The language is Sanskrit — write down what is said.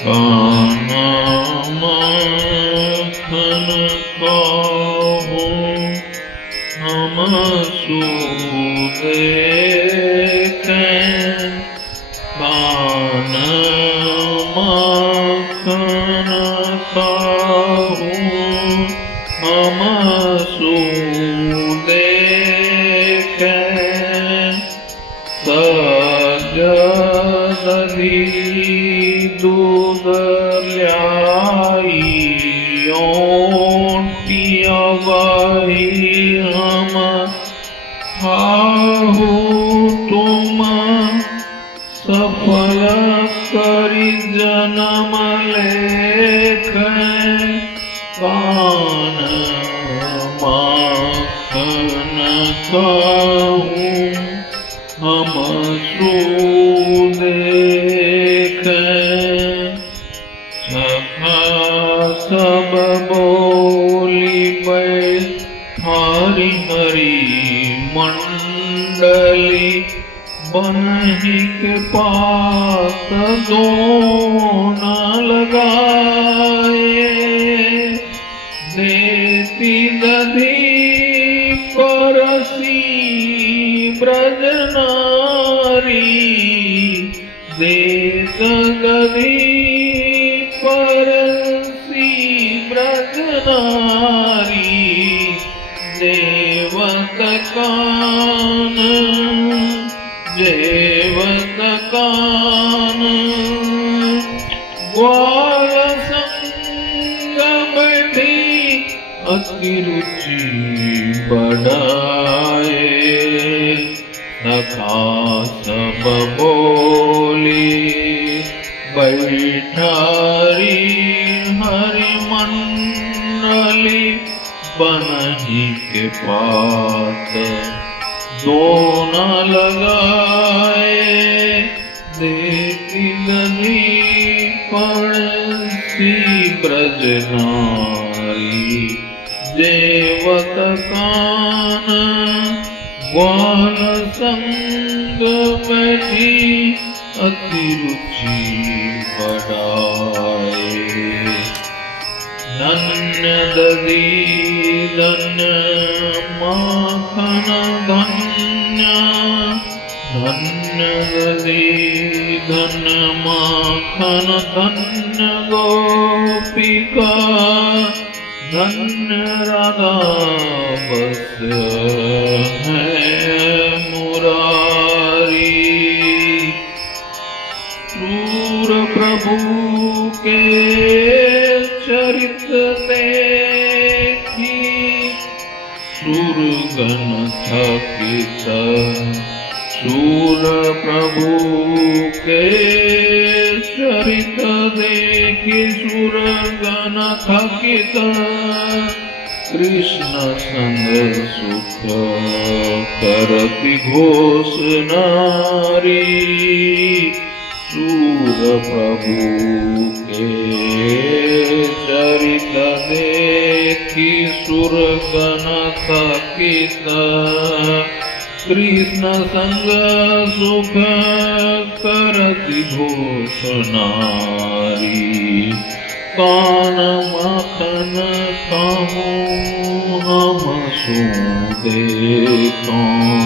कान्हा माखन खाओ हम सो देखें। कान्हा माखन खाओ हम सो देखें। सजदली दूध ल्याई ओटिया बाही हम खाहु तुम सफल करी जन्म लेखें। कान्हा माखन खाहु हम सो देखें। सखा सब बोली बैठारी हरि मंडली बनहि के पास दोन लगाए। देती दधी परसी ब्रज नारी। देत दधी परसी ब्रज नारी। देवत कान ग्वाल संग बैठी अति रुचि बढ़ाए। सखा सब बोली बैठारी हरि मंडली बनहि के पास दोन लगाए। देखी दधी परसी ब्रज नारी। देवत कान ग्वाल संग बैठी अति रुचि बढ़ाए। धन्य दधी धन्य माखन धन्य। धन्य दधी धन्य माखन धन्य गोपिका। धन्य राधा बस है मुरारी। सूर प्रभु के चरित देखी सुरगण थकित। सूर प्रभु के चरित देखी सुरगण थकित। कृष्ण संग सुख करती घोष नारी। सूर प्रभु के चरित देखी सुरगण थकित। कृष्ण संग सुख करती घोष नारी। कान्हा माखन खाऊं हम सो देखूं।